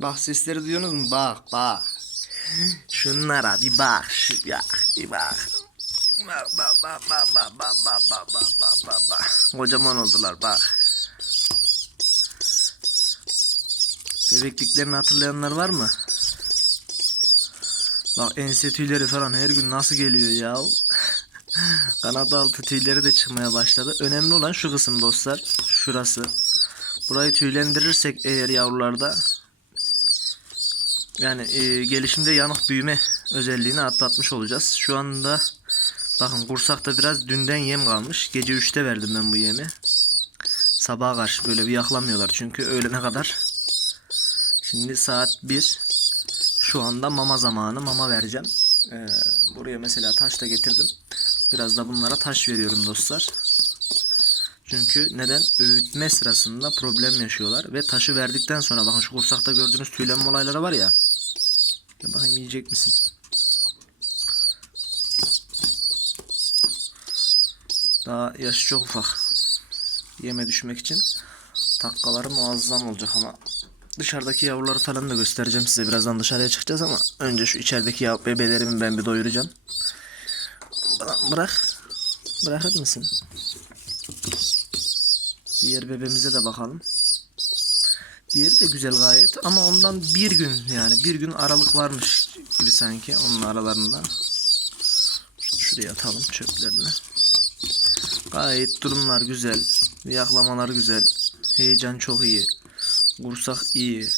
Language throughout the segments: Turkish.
Bak sesleri duyuyorsunuz mu? Bak bak. Şunlara bir bak. Şu ya bir bak. Bak bak bak bak bak bak bak bak bak bak bak bak. Kocaman oldular bak. Bebekliklerini hatırlayanlar var mı? Bak ense tüyleri falan her gün nasıl geliyor ya? Kanat altı tüyleri de çıkmaya başladı. Önemli olan şu kısım dostlar. Şurası. Burayı tüylendirirsek eğer yavrularda yani e, gelişimde yanık büyüme özelliğini atlatmış olacağız. Şu anda bakın kursakta biraz dünden yem kalmış. Gece 3'te verdim ben bu yemi. Sabaha karşı böyle bir yaklamıyorlar çünkü öğlene kadar. Şimdi saat 1. Şu anda mama zamanı. Mama vereceğim. Ee, buraya mesela taş da getirdim. Biraz da bunlara taş veriyorum dostlar. Çünkü neden? Öğütme sırasında problem yaşıyorlar. Ve taşı verdikten sonra bakın şu kursakta gördüğünüz tüylenme olayları var ya. Ya bakayım yiyecek misin? Daha yaşı çok ufak. Yeme düşmek için takkaları muazzam olacak ama dışarıdaki yavruları falan da göstereceğim size. Birazdan dışarıya çıkacağız ama önce şu içerideki bebelerimi ben bir doyuracağım. Bırak. Bırakır mısın? Diğer bebeğimize de bakalım. Diğeri de güzel gayet ama ondan bir gün yani bir gün aralık varmış gibi sanki onun aralarında. Şuraya atalım çöplerini. Gayet durumlar güzel. Yaklamalar güzel. Heyecan çok iyi. Kursak iyi.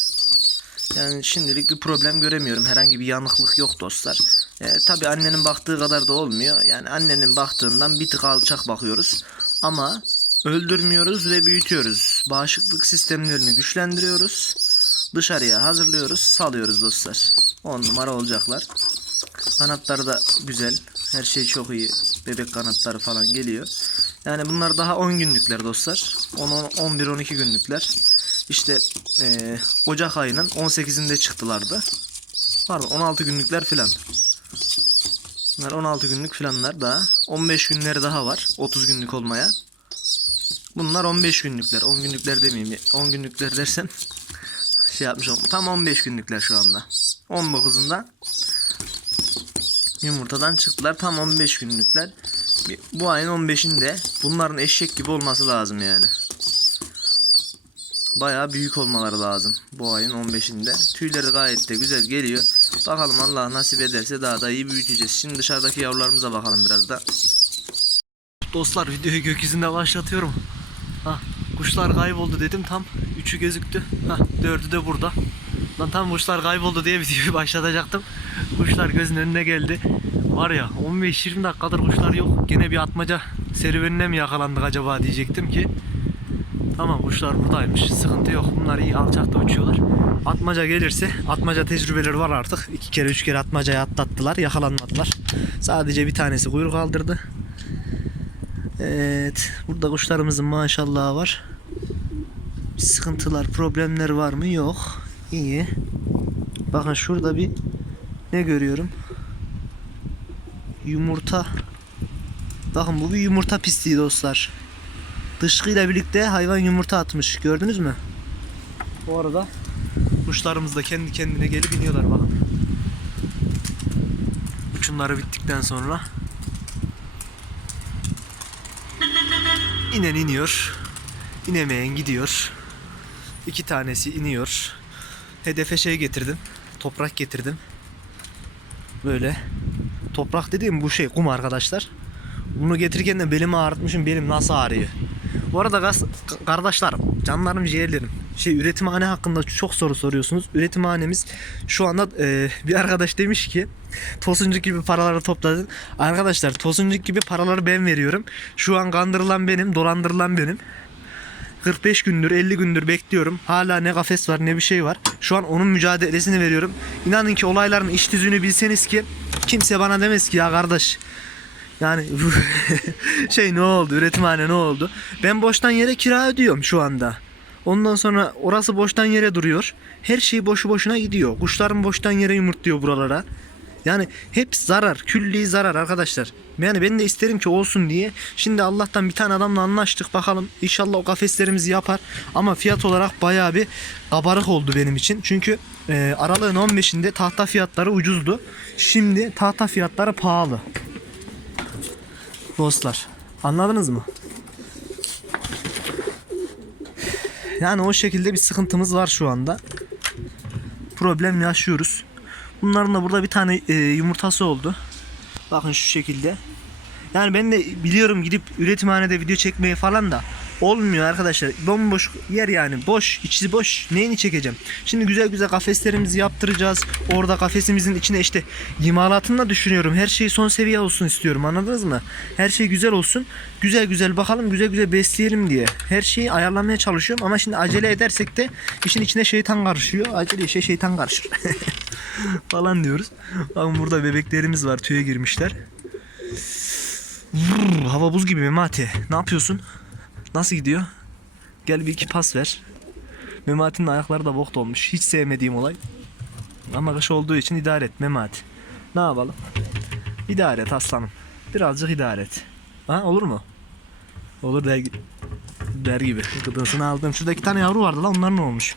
Yani şimdilik bir problem göremiyorum. Herhangi bir yanıklık yok dostlar. E, Tabi annenin baktığı kadar da olmuyor. Yani annenin baktığından bir tık alçak bakıyoruz. Ama öldürmüyoruz ve büyütüyoruz. Bağışıklık sistemlerini güçlendiriyoruz. Dışarıya hazırlıyoruz, salıyoruz dostlar. 10 numara olacaklar. Kanatları da güzel. Her şey çok iyi. Bebek kanatları falan geliyor. Yani bunlar daha 10 günlükler dostlar. 10 11 12 günlükler. İşte eee, Ocak ayının 18'inde çıktılardı. Pardon 16 günlükler filan. Bunlar 16 günlük filanlar daha. 15 günleri daha var. 30 günlük olmaya. Bunlar 15 günlükler. 10 günlükler demeyeyim. 10 günlükler dersem şey yapmış oldum. Tam 15 günlükler şu anda. 19'unda yumurtadan çıktılar. Tam 15 günlükler. Bu ayın 15'inde bunların eşek gibi olması lazım yani. Bayağı büyük olmaları lazım bu ayın 15'inde. Tüyleri gayet de güzel geliyor. Bakalım Allah nasip ederse daha da iyi büyüteceğiz. Şimdi dışarıdaki yavrularımıza bakalım biraz da. Dostlar videoyu gökyüzünde başlatıyorum. Ha, kuşlar kayboldu dedim tam üçü gözüktü. Ha, dördü de burada. Lan tam kuşlar kayboldu diye videoyu başlatacaktım. Kuşlar gözün önüne geldi. Var ya 15-20 dakikadır kuşlar yok. Gene bir atmaca serüvenine mi yakalandık acaba diyecektim ki. Tamam kuşlar buradaymış. Sıkıntı yok. Bunlar iyi alçakta uçuyorlar. Atmaca gelirse atmaca tecrübeleri var artık. İki kere üç kere atmacayı atlattılar. Yakalanmadılar. Sadece bir tanesi kuyruk kaldırdı. Evet. Burada kuşlarımızın maşallahı var. Sıkıntılar, problemler var mı? Yok. İyi. Bakın şurada bir ne görüyorum? Yumurta. Bakın bu bir yumurta pisliği dostlar. Dışkıyla birlikte hayvan yumurta atmış. Gördünüz mü? Bu arada kuşlarımız da kendi kendine gelip iniyorlar bakın. Uçumları bittikten sonra inen iniyor. İnemeyen gidiyor. İki tanesi iniyor. Hedefe şey getirdim. Toprak getirdim. Böyle. Toprak dediğim bu şey kum arkadaşlar. Bunu getirirken de belimi ağrıtmışım. Belim nasıl ağrıyor? Bu arada kardeşlerim, canlarım, ciğerlerim. Şey üretimhane hakkında çok soru soruyorsunuz. Üretimhanemiz şu anda e, bir arkadaş demiş ki Tosuncuk gibi paraları topladın. Arkadaşlar Tosuncuk gibi paraları ben veriyorum. Şu an kandırılan benim, dolandırılan benim. 45 gündür 50 gündür bekliyorum. Hala ne kafes var ne bir şey var. Şu an onun mücadelesini veriyorum. İnanın ki olayların iş düzünü bilseniz ki kimse bana demez ki ya kardeş yani şey ne oldu üretimhane ne oldu? Ben boştan yere kira ödüyorum şu anda. Ondan sonra orası boştan yere duruyor. Her şey boşu boşuna gidiyor. Kuşlarım boştan yere yumurtluyor buralara. Yani hep zarar, külli zarar arkadaşlar. Yani ben de isterim ki olsun diye. Şimdi Allah'tan bir tane adamla anlaştık bakalım. İnşallah o kafeslerimizi yapar. Ama fiyat olarak bayağı bir kabarık oldu benim için. Çünkü e, aralığın 15'inde tahta fiyatları ucuzdu. Şimdi tahta fiyatları pahalı. Dostlar anladınız mı? Yani o şekilde bir sıkıntımız var şu anda. Problem yaşıyoruz. Bunların da burada bir tane e, yumurtası oldu. Bakın şu şekilde. Yani ben de biliyorum gidip üretimhanede video çekmeyi falan da olmuyor arkadaşlar. Bomboş yer yani. Boş, içi boş. Neyini çekeceğim? Şimdi güzel güzel kafeslerimizi yaptıracağız. Orada kafesimizin içine işte imalatını da düşünüyorum. Her şey son seviye olsun istiyorum. Anladınız mı? Her şey güzel olsun. Güzel güzel bakalım, güzel güzel besleyelim diye. Her şeyi ayarlamaya çalışıyorum ama şimdi acele edersek de işin içine şeytan karışıyor. Acele işe şeytan karışır. falan diyoruz. Bakın burada bebeklerimiz var. Tüye girmişler. Vrr, hava buz gibi Memati. Ne yapıyorsun? Nasıl gidiyor? Gel bir iki pas ver. Memati'nin ayakları da bok olmuş. Hiç sevmediğim olay. Ama kış olduğu için idare et Memati. Ne yapalım? İdare et aslanım. Birazcık idare et. Ha olur mu? Olur der, der gibi. Gıdasını aldım. Şurada iki tane yavru vardı lan onlar ne olmuş?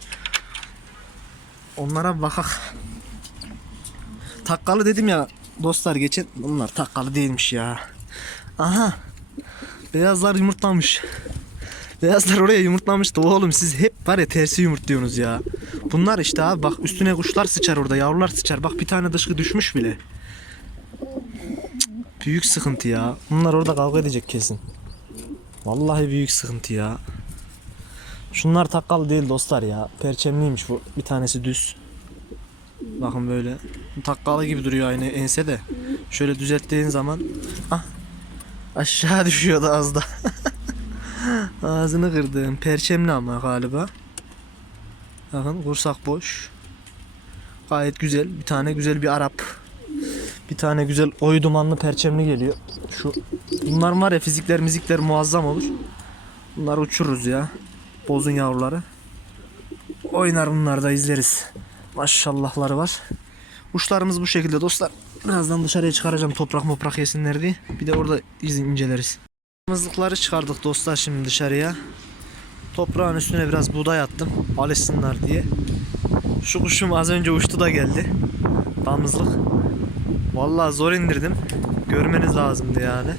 Onlara bakak. Takkalı dedim ya dostlar geçen. Bunlar takkalı değilmiş ya. Aha. Beyazlar yumurtlamış. Beyazlar oraya yumurtlamıştı oğlum siz hep var ya tersi yumurtluyorsunuz ya. Bunlar işte abi bak üstüne kuşlar sıçar orada yavrular sıçar. Bak bir tane dışkı düşmüş bile. Büyük sıkıntı ya. Bunlar orada kavga edecek kesin. Vallahi büyük sıkıntı ya. Şunlar takkalı değil dostlar ya. Perçemliymiş bu. Bir tanesi düz. Bakın böyle. Takkalı gibi duruyor aynı ense de. Şöyle düzelttiğin zaman ah aşağı düşüyordu az da. Ağzını kırdım. Perçemli ama galiba. Bakın kursak boş. Gayet güzel. Bir tane güzel bir Arap. Bir tane güzel oy dumanlı perçemli geliyor. Şu bunlar var ya fizikler mizikler muazzam olur. Bunları uçururuz ya. Bozun yavruları. Oynar bunlar da izleriz. Maşallahları var. Kuşlarımız bu şekilde dostlar. Birazdan dışarıya çıkaracağım toprak moprak yesinler diye. Bir de orada iz inceleriz. Mızlıkları çıkardık dostlar şimdi dışarıya. Toprağın üstüne biraz buğday attım. Alışsınlar diye. Şu kuşum az önce uçtu da geldi. Damızlık. Vallahi zor indirdim. Görmeniz lazımdı yani.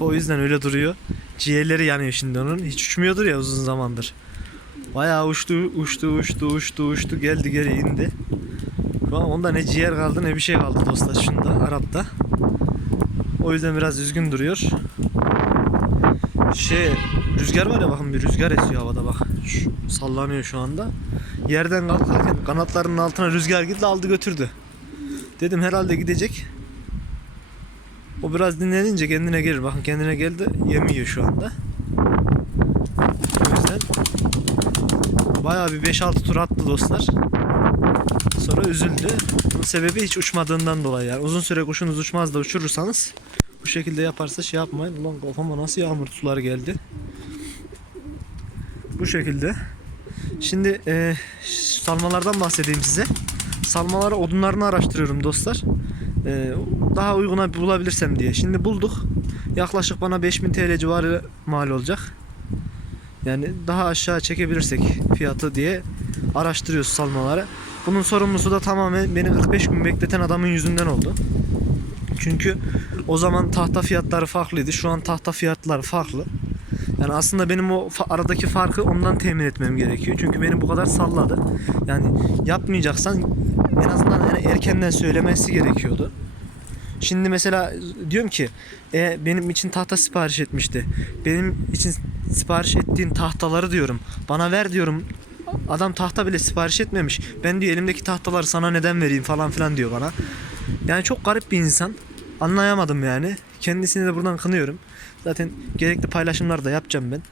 O yüzden öyle duruyor. Ciğerleri yanıyor şimdi onun. Hiç uçmuyordur ya uzun zamandır. Bayağı uçtu, uçtu, uçtu, uçtu, uçtu. Geldi geri indi. Onda ne ciğer kaldı ne bir şey kaldı dostlar şunda Arap'ta. O yüzden biraz üzgün duruyor. Şey rüzgar var ya bakın bir rüzgar esiyor havada bak. Şu, sallanıyor şu anda. Yerden kalkarken kanatlarının altına rüzgar gitti aldı götürdü. Dedim herhalde gidecek. O biraz dinlenince kendine gelir. Bakın kendine geldi. Yemiyor şu anda. O yüzden bayağı bir 5-6 tur attı dostlar. Sonra üzüldü. Bunun sebebi hiç uçmadığından dolayı yani. Uzun süre kuşunuz uçmaz da uçurursanız şekilde yaparsa şey yapmayın. Ulan kafama nasıl yağmur suları geldi. Bu şekilde. Şimdi e, salmalardan bahsedeyim size. Salmaları odunlarını araştırıyorum dostlar. E, daha uyguna bulabilirsem diye. Şimdi bulduk. Yaklaşık bana 5000 TL civarı mal olacak. Yani daha aşağı çekebilirsek fiyatı diye araştırıyoruz salmaları. Bunun sorumlusu da tamamen beni 45 gün bekleten adamın yüzünden oldu. Çünkü o zaman tahta fiyatları farklıydı. Şu an tahta fiyatları farklı. Yani aslında benim o aradaki farkı ondan temin etmem gerekiyor. Çünkü beni bu kadar salladı. Yani yapmayacaksan en azından yani erkenden söylemesi gerekiyordu. Şimdi mesela diyorum ki e, benim için tahta sipariş etmişti. Benim için sipariş ettiğin tahtaları diyorum. Bana ver diyorum. Adam tahta bile sipariş etmemiş. Ben diyor elimdeki tahtaları sana neden vereyim falan filan diyor bana. Yani çok garip bir insan. Anlayamadım yani. Kendisini de buradan kınıyorum. Zaten gerekli paylaşımlar da yapacağım ben.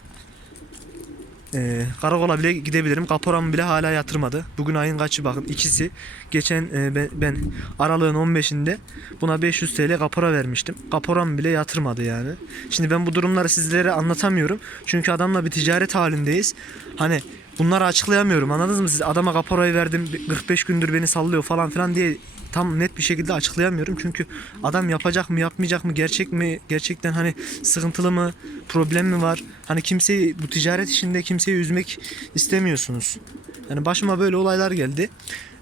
Ee, karakola bile gidebilirim. Kaporamı bile hala yatırmadı. Bugün ayın kaçı bakın ikisi. Geçen e, ben, ben aralığın 15'inde buna 500 TL kapora vermiştim. Kaporam bile yatırmadı yani. Şimdi ben bu durumları sizlere anlatamıyorum. Çünkü adamla bir ticaret halindeyiz. Hani bunları açıklayamıyorum anladınız mı siz? Adama kaporayı verdim 45 gündür beni sallıyor falan filan diye tam net bir şekilde açıklayamıyorum. Çünkü adam yapacak mı yapmayacak mı gerçek mi gerçekten hani sıkıntılı mı problem mi var? Hani kimseyi bu ticaret işinde kimseyi üzmek istemiyorsunuz. Yani başıma böyle olaylar geldi.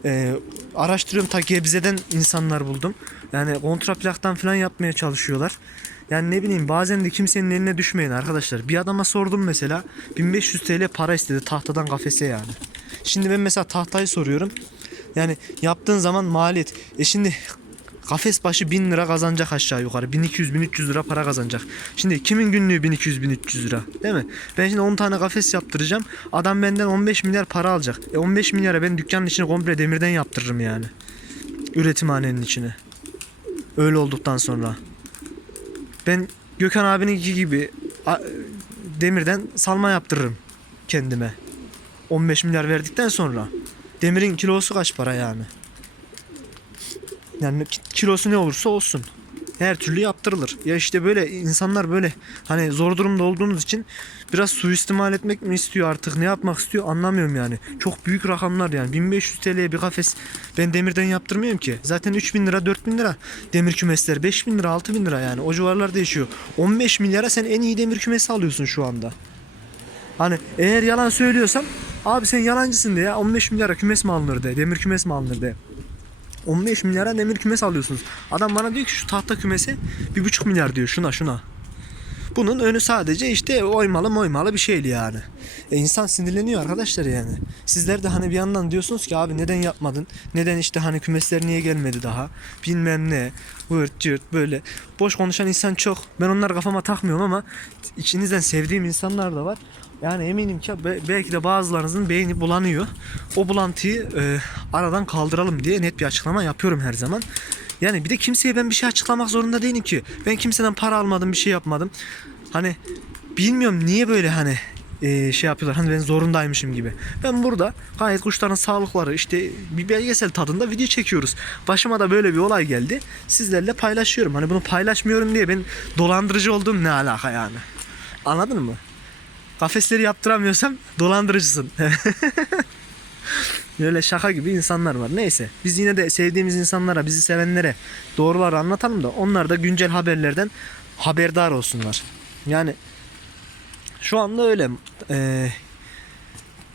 Ee, araştırıyorum ta Gebze'den insanlar buldum. Yani kontraplaktan falan yapmaya çalışıyorlar. Yani ne bileyim bazen de kimsenin eline düşmeyin arkadaşlar. Bir adama sordum mesela 1500 TL para istedi tahtadan kafese yani. Şimdi ben mesela tahtayı soruyorum. Yani yaptığın zaman maliyet. E şimdi kafes başı 1000 lira kazanacak aşağı yukarı. 1200-1300 lira para kazanacak. Şimdi kimin günlüğü 1200-1300 lira değil mi? Ben şimdi 10 tane kafes yaptıracağım. Adam benden 15 milyar para alacak. E 15 milyara ben dükkanın içini komple demirden yaptırırım yani. Üretimhanenin içine. Öyle olduktan sonra. Ben Gökhan abininki gibi demirden salma yaptırırım kendime. 15 milyar verdikten sonra. Demirin kilosu kaç para yani? Yani ki- kilosu ne olursa olsun. Her türlü yaptırılır. Ya işte böyle insanlar böyle hani zor durumda olduğunuz için biraz suistimal etmek mi istiyor artık ne yapmak istiyor anlamıyorum yani. Çok büyük rakamlar yani 1500 TL'ye bir kafes ben demirden yaptırmıyorum ki. Zaten 3000 lira 4000 lira demir kümesler 5000 lira 6000 lira yani o civarlar değişiyor. 15 milyara sen en iyi demir kümesi alıyorsun şu anda. Hani eğer yalan söylüyorsam abi sen yalancısın de ya 15 milyara kümes mi alınır de demir kümes mi alınır de. 15 milyara demir kümes alıyorsunuz. Adam bana diyor ki şu tahta kümesi 1,5 milyar diyor şuna şuna. Bunun önü sadece işte oymalı moymalı bir şeyli yani. E insan sinirleniyor arkadaşlar yani. Sizler de hani bir yandan diyorsunuz ki abi neden yapmadın? Neden işte hani kümesler niye gelmedi daha? Bilmem ne. Vırt cırt böyle. Boş konuşan insan çok. Ben onları kafama takmıyorum ama içinizden sevdiğim insanlar da var. Yani eminim ki be- belki de bazılarınızın beyni bulanıyor. O bulantıyı e, aradan kaldıralım diye net bir açıklama yapıyorum her zaman. Yani bir de kimseye ben bir şey açıklamak zorunda değilim ki. Ben kimseden para almadım, bir şey yapmadım. Hani bilmiyorum niye böyle hani e, şey yapıyorlar. Hani ben zorundaymışım gibi. Ben burada gayet kuşların sağlıkları işte bir belgesel tadında video çekiyoruz. Başıma da böyle bir olay geldi. Sizlerle paylaşıyorum. Hani bunu paylaşmıyorum diye ben dolandırıcı olduğum ne alaka yani. Anladın mı? Kafesleri yaptıramıyorsam dolandırıcısın. Böyle şaka gibi insanlar var. Neyse biz yine de sevdiğimiz insanlara, bizi sevenlere doğruları anlatalım da onlar da güncel haberlerden haberdar olsunlar. Yani şu anda öyle. Ee,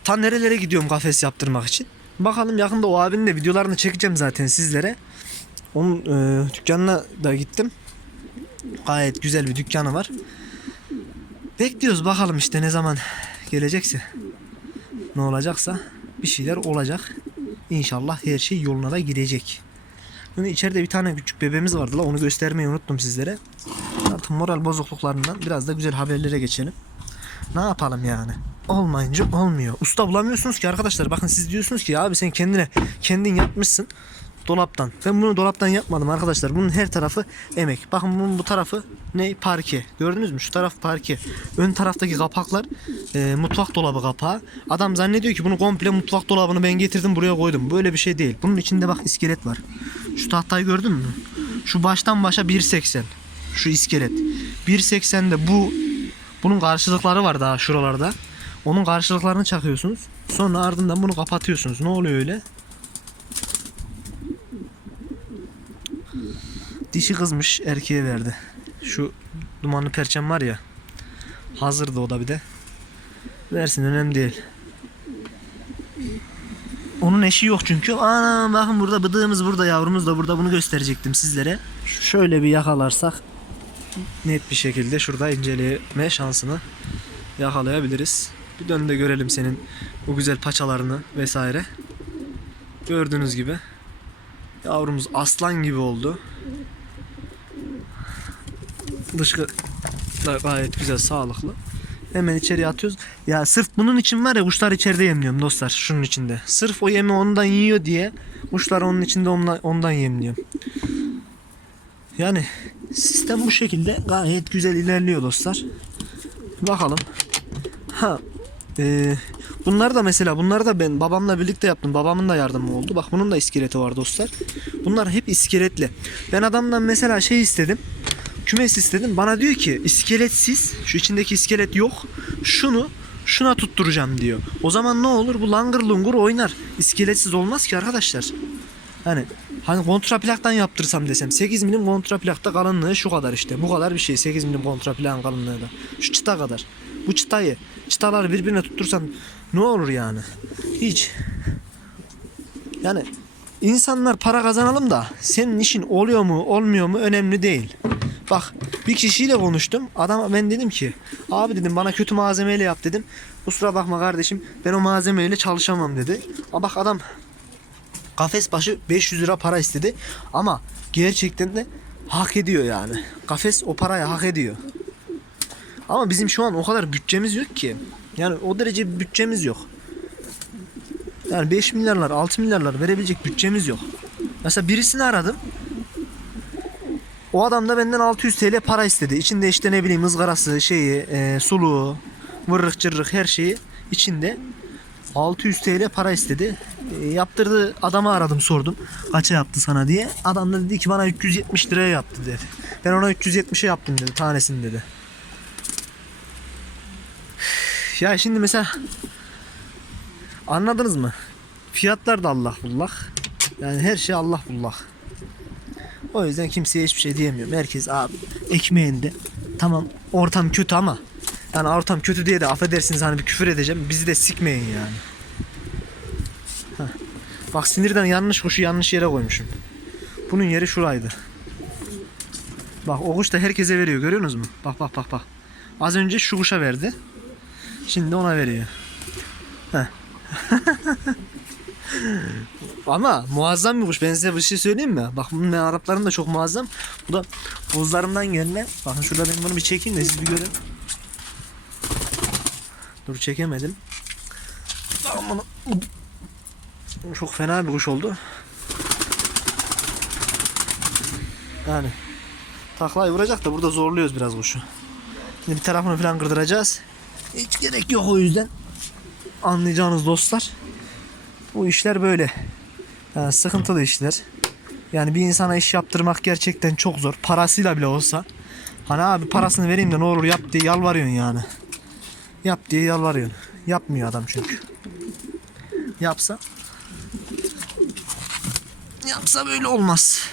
ta nerelere gidiyorum kafes yaptırmak için. Bakalım yakında o abinin de videolarını çekeceğim zaten sizlere. Onun e, dükkanına da gittim. Gayet güzel bir dükkanı var. Bekliyoruz bakalım işte ne zaman gelecekse. Ne olacaksa bir şeyler olacak. İnşallah her şey yoluna da girecek. Şimdi içeride bir tane küçük bebeğimiz vardı la onu göstermeyi unuttum sizlere. Artık moral bozukluklarından biraz da güzel haberlere geçelim. Ne yapalım yani? Olmayınca olmuyor. Usta bulamıyorsunuz ki arkadaşlar. Bakın siz diyorsunuz ki abi sen kendine kendin yapmışsın dolaptan. Ben bunu dolaptan yapmadım arkadaşlar. Bunun her tarafı emek. Bakın bunun bu tarafı ne? Parke. Gördünüz mü? Şu taraf parke. Ön taraftaki kapaklar e, mutfak dolabı kapağı. Adam zannediyor ki bunu komple mutfak dolabını ben getirdim buraya koydum. Böyle bir şey değil. Bunun içinde bak iskelet var. Şu tahtayı gördün mü? Şu baştan başa 1.80. Şu iskelet. 1.80'de bu bunun karşılıkları var daha şuralarda. Onun karşılıklarını çakıyorsunuz. Sonra ardından bunu kapatıyorsunuz. Ne oluyor öyle? Dişi kızmış erkeğe verdi. Şu dumanlı perçem var ya. Hazırdı o da bir de. Versin önemli değil. Onun eşi yok çünkü. Ana bakın burada bıdığımız burada yavrumuz da burada bunu gösterecektim sizlere. Şöyle bir yakalarsak net bir şekilde şurada inceleme şansını yakalayabiliriz. Bir dön de görelim senin bu güzel paçalarını vesaire. Gördüğünüz gibi yavrumuz aslan gibi oldu. Dışkı da gayet güzel sağlıklı. Hemen içeriye atıyoruz. Ya sırf bunun için var ya kuşlar içeride yemliyorum dostlar. Şunun içinde. Sırf o yemi ondan yiyor diye kuşlar onun içinde ondan, ondan yemliyorum. Yani sistem bu şekilde gayet güzel ilerliyor dostlar. Bakalım. Ha e, bunlar da mesela bunlar da ben babamla birlikte yaptım. Babamın da yardımı oldu. Bak bunun da iskeleti var dostlar. Bunlar hep iskeletli. Ben adamdan mesela şey istedim. Kümes istedim. Bana diyor ki iskeletsiz şu içindeki iskelet yok. Şunu şuna tutturacağım diyor. O zaman ne olur? Bu langır lungur oynar. İskeletsiz olmaz ki arkadaşlar. Hani Hani kontraplaktan yaptırsam desem 8 milim kontraplakta kalınlığı şu kadar işte. Bu kadar bir şey 8 milim kontraplakın kalınlığı da. Şu çıta kadar. Bu çıtayı çıtaları birbirine tuttursan ne olur yani? Hiç. Yani insanlar para kazanalım da senin işin oluyor mu olmuyor mu önemli değil. Bak bir kişiyle konuştum. Adam ben dedim ki abi dedim bana kötü malzemeyle yap dedim. Kusura bakma kardeşim ben o malzemeyle çalışamam dedi. Ama bak adam kafes başı 500 lira para istedi. Ama gerçekten de hak ediyor yani. Kafes o parayı hak ediyor. Ama bizim şu an o kadar bütçemiz yok ki. Yani o derece bütçemiz yok. Yani 5 milyarlar 6 milyarlar verebilecek bütçemiz yok. Mesela birisini aradım. O adam da benden 600 TL para istedi. İçinde işte ne bileyim ızgarası, şeyi, e, suluğu, vırrık cırrık her şeyi içinde. 600 TL para istedi. E, yaptırdı adamı aradım sordum. Kaça yaptı sana diye. Adam da dedi ki bana 370 liraya yaptı dedi. Ben ona 370'e yaptım dedi tanesini dedi. Ya şimdi mesela anladınız mı? Fiyatlar da Allah bullak. Yani her şey Allah bullak. O yüzden kimseye hiçbir şey diyemiyorum. Herkes abi ekmeğinde. Tamam ortam kötü ama yani ortam kötü diye de affedersiniz hani bir küfür edeceğim. Bizi de sikmeyin yani. Heh. Bak sinirden yanlış kuşu yanlış yere koymuşum. Bunun yeri şuraydı. Bak o kuş da herkese veriyor görüyorsunuz mu? Bak bak bak bak. Az önce şu kuşa verdi. Şimdi ona veriyor. Heh. Ama muazzam bir kuş. Ben size bir şey söyleyeyim mi? Bak bunun Arapların da çok muazzam. Bu da buzlarımdan gelme. Bakın şurada ben bunu bir çekeyim de siz bir görün. Dur çekemedim. Aman, Çok fena bir kuş oldu. Yani taklayı vuracak da burada zorluyoruz biraz kuşu. Şimdi bir tarafını falan kırdıracağız. Hiç gerek yok o yüzden. Anlayacağınız dostlar. Bu işler böyle. Yani sıkıntılı işler. Yani bir insana iş yaptırmak gerçekten çok zor. Parasıyla bile olsa. Hani abi parasını vereyim de ne olur yap diye yalvarıyorsun yani. Yap diye yalvarıyorsun. Yapmıyor adam çünkü. Yapsa yapsa böyle olmaz.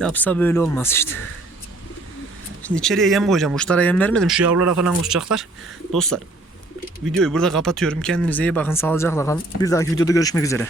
Yapsa böyle olmaz işte. Şimdi içeriye yem koyacağım. Uçlara yem vermedim. Şu yavrulara falan kusacaklar. Dostlar videoyu burada kapatıyorum. Kendinize iyi bakın. Sağlıcakla kalın. Bir dahaki videoda görüşmek üzere.